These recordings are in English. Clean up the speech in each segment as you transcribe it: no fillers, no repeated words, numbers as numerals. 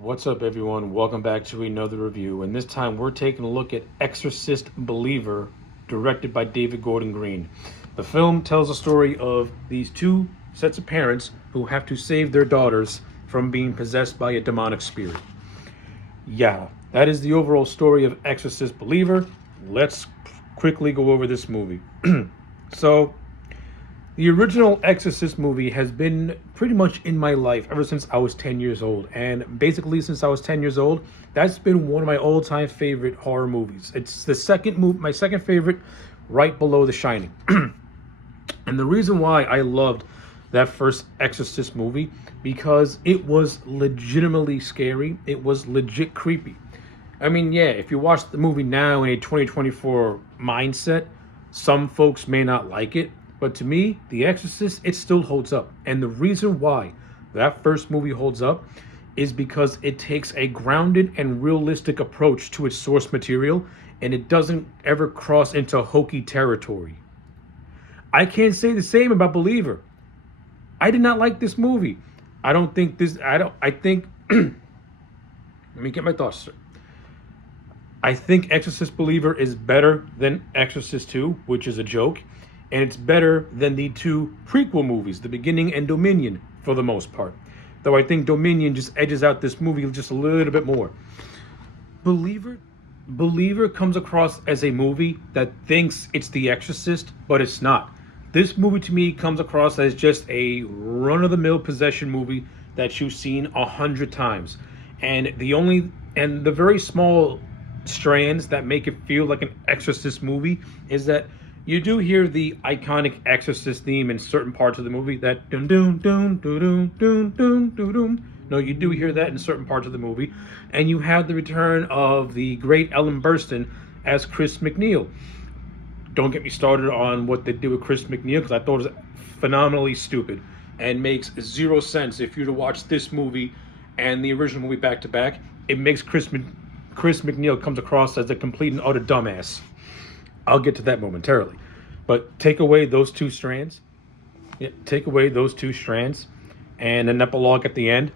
What's up, everyone? Welcome back to another review. And this time we're taking a look at Exorcist Believer, directed by David Gordon Green. The film tells a story of these two sets of parents who have to save their daughters from being possessed by a demonic spirit. Yeah, that is the overall story of Exorcist Believer. Let's quickly go over this movie. So, the original Exorcist movie has been pretty much in my life ever since I was 10 years old. And basically, since I was 10 years old, that's been one of my all-time favorite horror movies. It's the my second favorite, right below The Shining. And the reason why I loved that first Exorcist movie, because it was legitimately scary. It was legit creepy. I mean, yeah, if you watch the movie now in a 2024 mindset, some folks may not like it. But to me, The Exorcist, it still holds up. And the reason why that first movie holds up is because it takes a grounded and realistic approach to its source material, and it doesn't ever cross into hokey territory. I can't say the same about Believer. I did not like this movie. I think, let me get my thoughts straight. I think Exorcist Believer is better than Exorcist 2, which is a joke. And it's better than the two prequel movies, The Beginning and Dominion, for the most part. Though I think Dominion just edges out this movie just a little bit more. Believer comes across as a movie that thinks it's The Exorcist, but it's not. This movie to me comes across as just a run-of-the-mill possession movie that you've seen 100 times. And the very small strands that make it feel like an Exorcist movie is that you do hear the iconic Exorcist theme in certain parts of the movie, that dun dun dun dun dun dun dun dun dun. No, you do hear that in certain parts of the movie. And you have the return of the great Ellen Burstyn as Chris MacNeil. Don't get me started on what they do with Chris MacNeil, because I thought it was phenomenally stupid and makes zero sense. If you were to watch this movie and the original movie back to back, it makes Chris MacNeil comes across as a complete and utter dumbass. I'll get to that momentarily. But take away those two strands. And an epilogue at the end.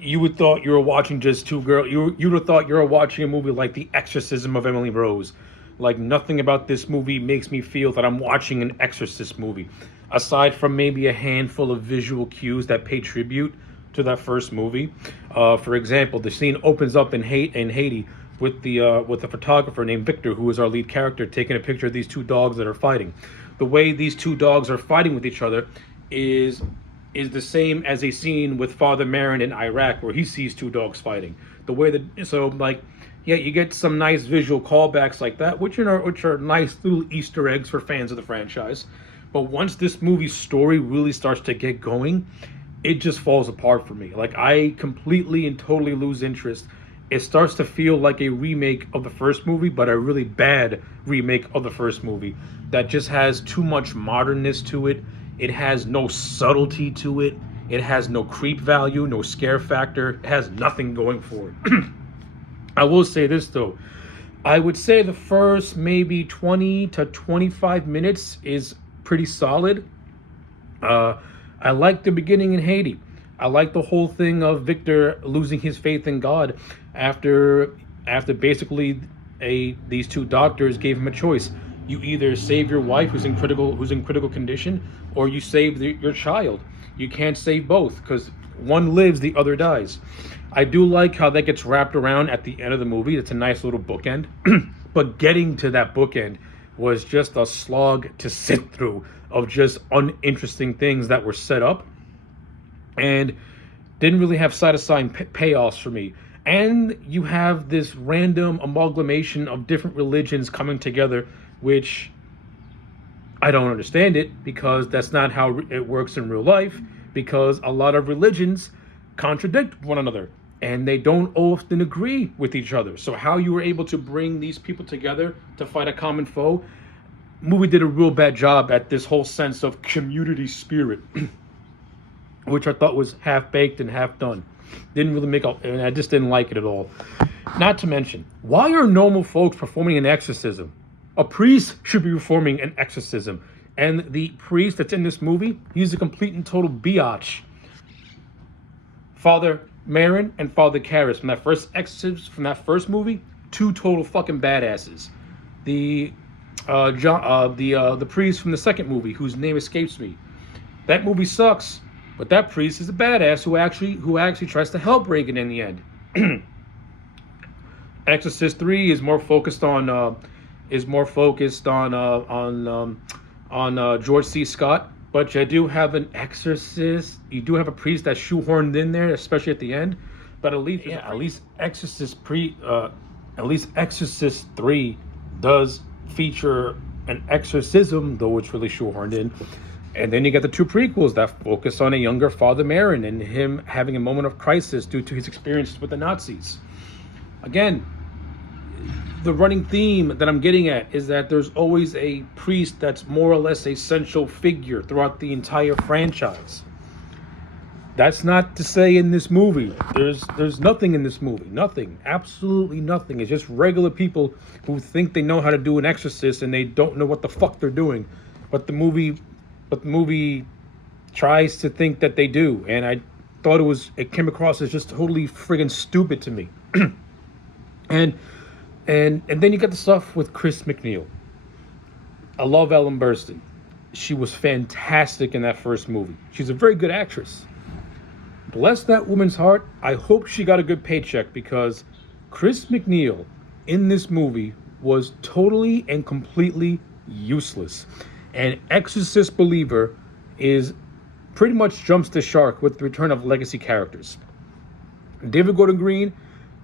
You would thought you were watching just two girls. You would have thought you were watching a movie like The Exorcism of Emily Rose. Like, nothing about this movie makes me feel that I'm watching an Exorcist movie. Aside from maybe a handful of visual cues that pay tribute to that first movie. For example, the scene opens up in Haiti with the photographer named Victor, who is our lead character, taking a picture of these two dogs that are fighting. The way these two dogs are fighting with each other is the same as a scene with Father Marin in Iraq, where he sees two dogs fighting. You get some nice visual callbacks like that, which are nice little Easter eggs for fans of the franchise. But once this movie's story really starts to get going, it just falls apart for me. Like, I completely and totally lose interest. It starts to feel like a remake of the first movie, but a really bad remake of the first movie that just has too much modernness to it. It has no subtlety to it. It has no creep value, no scare factor. It has nothing going for it. I will say this, though. I would say the first maybe 20 to 25 minutes is pretty solid. I like the beginning in Haiti. I like the whole thing of Victor losing his faith in God after basically these two doctors gave him a choice. You either save your wife who's in critical condition, or you save your child. You can't save both, because one lives, the other dies. I do like how that gets wrapped around at the end of the movie. It's a nice little bookend. But getting to that bookend was just a slog to sit through of just uninteresting things that were set up and didn't really have satisfying payoffs for me. And you have this random amalgamation of different religions coming together, which I don't understand it, because that's not how it works in real life, because a lot of religions contradict one another and they don't often agree with each other. So how you were able to bring these people together to fight a common foe, movie did a real bad job at this whole sense of community spirit. Which I thought was half-baked and half-done. Didn't really and I just didn't like it at all. Not to mention, why are normal folks performing an exorcism? A priest should be performing an exorcism. And the priest that's in this movie, he's a complete and total biatch. Father Marin and Father Karras from that first Exorcist, from that first movie, two total fucking badasses. The the priest from the second movie, whose name escapes me. That movie sucks, but that priest is a badass who actually tries to help Reagan in the end. Exorcist 3 is more focused on George C. Scott, but you do have an exorcist. You do have a priest that's shoehorned in there, especially at the end. But at least Exorcist 3 does feature an exorcism, though it's really shoehorned in. And then you get the two prequels that focus on a younger Father Marin and him having a moment of crisis due to his experiences with the Nazis. Again, the running theme that I'm getting at is that there's always a priest that's more or less a central figure throughout the entire franchise. That's not to say in this movie. There's nothing in this movie. Nothing. Absolutely nothing. It's just regular people who think they know how to do an exorcist and they don't know what the fuck they're doing. But the movie tries to think that they do. And I thought it came across as just totally friggin' stupid to me. And then you got the stuff with Chris McNeil. I love Ellen Burstyn. She was fantastic in that first movie. She's a very good actress. Bless that woman's heart. I hope she got a good paycheck, because Chris McNeil in this movie was totally and completely useless. And Exorcist Believer is pretty much jumps the shark with the return of legacy characters. David Gordon Green,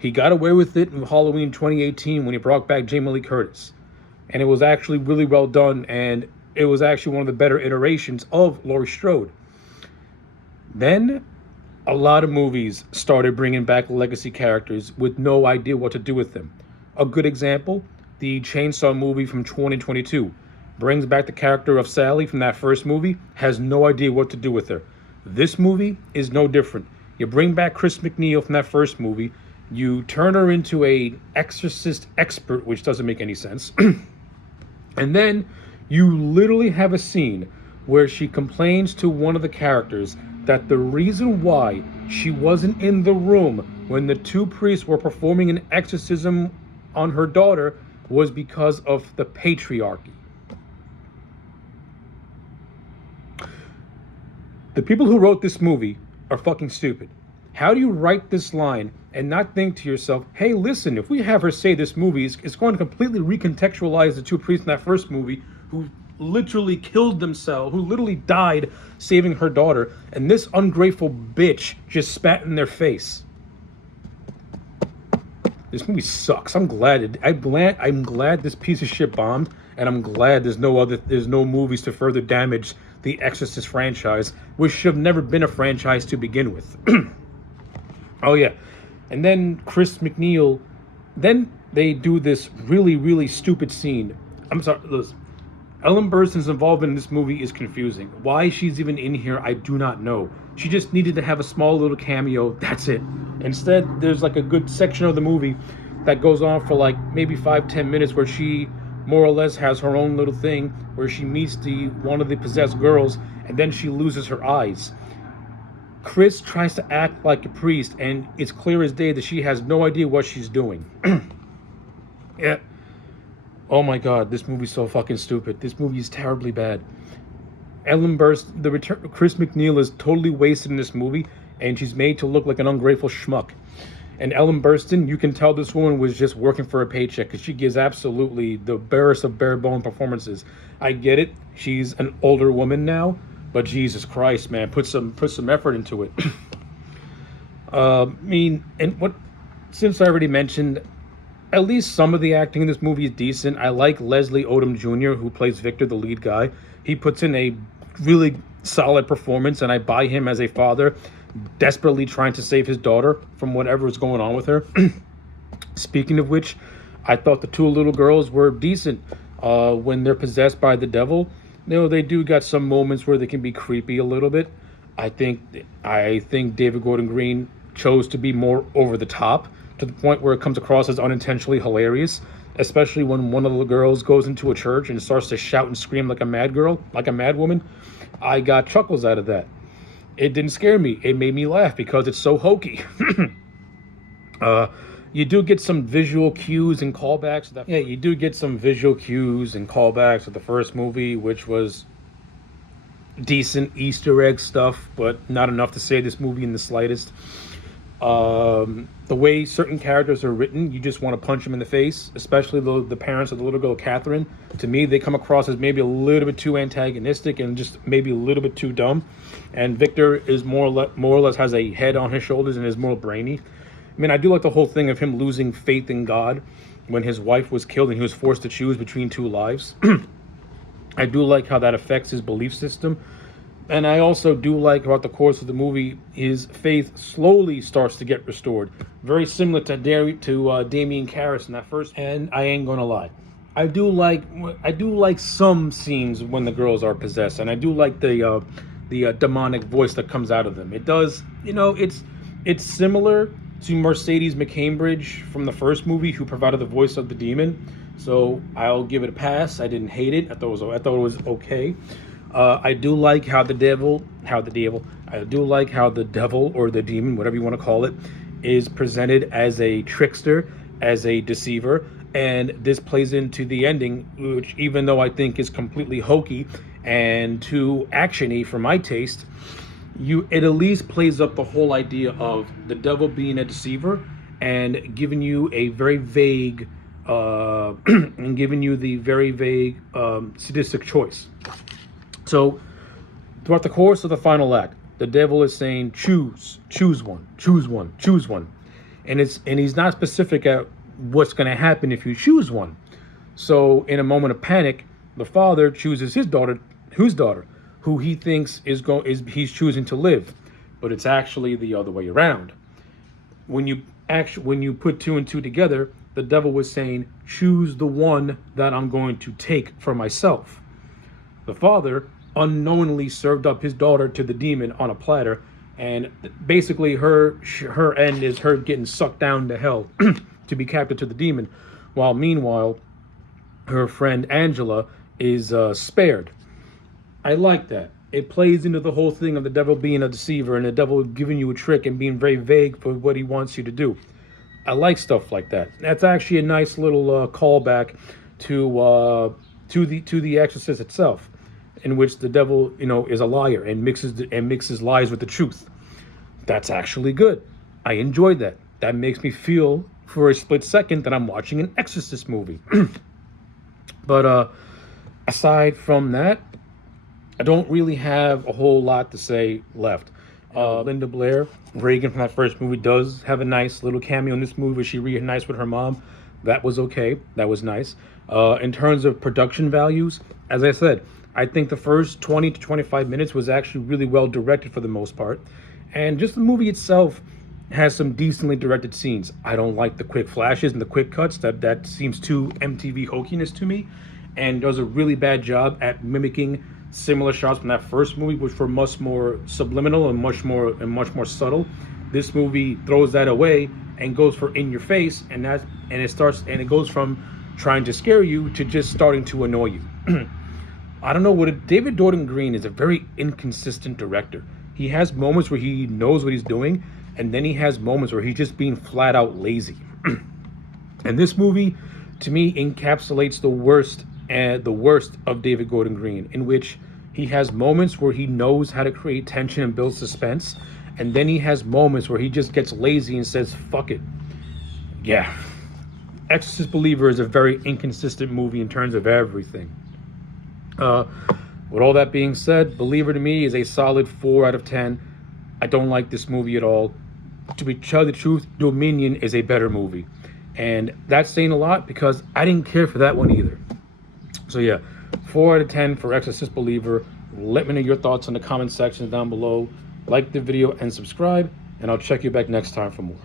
he got away with it in Halloween 2018 when he brought back Jamie Lee Curtis. And it was actually really well done, and it was actually one of the better iterations of Laurie Strode. Then a lot of movies started bringing back legacy characters with no idea what to do with them. A good example, the Chainsaw movie from 2022 brings back the character of Sally from that first movie, has no idea what to do with her. This movie is no different. You bring back Chris McNeil from that first movie, you turn her into a exorcist expert, which doesn't make any sense. And then you literally have a scene where she complains to one of the characters that the reason why she wasn't in the room when the two priests were performing an exorcism on her daughter was because of the patriarchy. The people who wrote this movie are fucking stupid. How do you write this line and not think to yourself, hey, listen, if we have her say this movie is going to completely recontextualize the two priests in that first movie who literally killed themselves, who literally died saving her daughter, and this ungrateful bitch just spat in their face. This movie sucks. I'm glad this piece of shit bombed, and I'm glad there's no movies to further damage the Exorcist franchise, which should have never been a franchise to begin with. Oh yeah. And then Chris McNeil, then they do this really, really stupid scene. I'm sorry, listen. Ellen Burstyn's involvement in this movie is confusing. Why she's even in here, I do not know. She just needed to have a small little cameo, that's it. Instead, there's like a good section of the movie that goes on for like maybe 5-10 minutes where she more or less has her own little thing where she meets one of the possessed girls and then she loses her eyes. Chris tries to act like a priest, and it's clear as day that she has no idea what she's doing. Yeah. Oh my god, this movie's so fucking stupid. This movie is terribly bad. Chris McNeil is totally wasted in this movie, and she's made to look like an ungrateful schmuck. And Ellen Burstyn, you can tell this woman was just working for a paycheck, because she gives absolutely the barest of bare bone performances. I get it, she's an older woman now, but Jesus Christ, man, put some effort into it. Since I already mentioned, at least some of the acting in this movie is decent. I like Leslie Odom Jr., who plays Victor, the lead guy. He puts in a really solid performance, and I buy him as a father desperately trying to save his daughter from whatever is going on with her. Speaking of which, I thought the two little girls were decent. When they're possessed by the devil, they do got some moments where they can be creepy a little bit. I think David Gordon Green chose to be more over the top, to the point where it comes across as unintentionally hilarious, especially when one of the girls goes into a church and starts to shout and scream like a mad girl, like a mad woman. I got chuckles out of that. It didn't scare me. It made me laugh because it's so hokey. uh, you do get some visual cues and callbacks. Yeah, you do get some visual cues and callbacks of the first movie, which was decent Easter egg stuff, but not enough to save this movie in the slightest. The way certain characters are written, you just want to punch them in the face, especially the parents of the little girl, Catherine. To me, they come across as maybe a little bit too antagonistic and just maybe a little bit too dumb. And Victor is more or less has a head on his shoulders and is more brainy. I mean, I do like the whole thing of him losing faith in God when his wife was killed and he was forced to choose between two lives. I do like how that affects his belief system. And I also do like about the course of the movie, his faith slowly starts to get restored. Very similar to Damien Karras in that first. And I ain't gonna lie, I do like some scenes when the girls are possessed, and I do like the demonic voice that comes out of them. It does, it's similar to Mercedes McCambridge from the first movie, who provided the voice of the demon. So I'll give it a pass. I didn't hate it. I thought it was okay. I do like how the devil or the demon, whatever you want to call it, is presented as a trickster, as a deceiver, and this plays into the ending, which, even though I think is completely hokey and too actiony for my taste, it at least plays up the whole idea of the devil being a deceiver and giving you a very vague and giving you the very vague sadistic choice. So, throughout the course of the final act, the devil is saying, choose one, and he's not specific at what's going to happen if you choose one. So, in a moment of panic, the father chooses his daughter, who he thinks he's choosing to live, but it's actually the other way around. When you put two and two together, the devil was saying, choose the one that I'm going to take for myself. The father unknowingly served up his daughter to the demon on a platter, and basically her end is her getting sucked down to hell to be captive to the demon, while meanwhile her friend Angela is spared. I like that. It plays into the whole thing of the devil being a deceiver and the devil giving you a trick and being very vague for what he wants you to do. I like stuff like that. That's actually a nice little callback to the Exorcist itself, in which the devil, is a liar and mixes lies with the truth. That's actually good. I enjoyed that. That makes me feel for a split second that I'm watching an Exorcist movie. But aside from that, I don't really have a whole lot to say left. Linda Blair, Reagan from that first movie, does have a nice little cameo in this movie where she reunites with her mom. That was okay. That was nice. In terms of production values, as I said, I think the first 20 to 25 minutes was actually really well directed for the most part. And just the movie itself has some decently directed scenes. I don't like the quick flashes and the quick cuts. That seems too MTV hokiness to me, and does a really bad job at mimicking similar shots from that first movie, which were much more subliminal and much more subtle. This movie throws that away and goes for in your face, and it goes from trying to scare you to just starting to annoy you. I don't know David Gordon Green is a very inconsistent director. He has moments where he knows what he's doing, and then he has moments where he's just being flat out lazy. And this movie, to me, encapsulates the worst of David Gordon Green, in which he has moments where he knows how to create tension and build suspense, and then he has moments where he just gets lazy and says, fuck it. Yeah. Exorcist Believer is a very inconsistent movie in terms of everything. With all that being said, Believer to me is a solid 4 out of 10. I don't like this movie at all. To tell the truth, Dominion is a better movie. And that's saying a lot because I didn't care for that one either. So yeah, 4 out of 10 for Exorcist Believer. Let me know your thoughts in the comment section down below. Like the video and subscribe, and I'll check you back next time for more.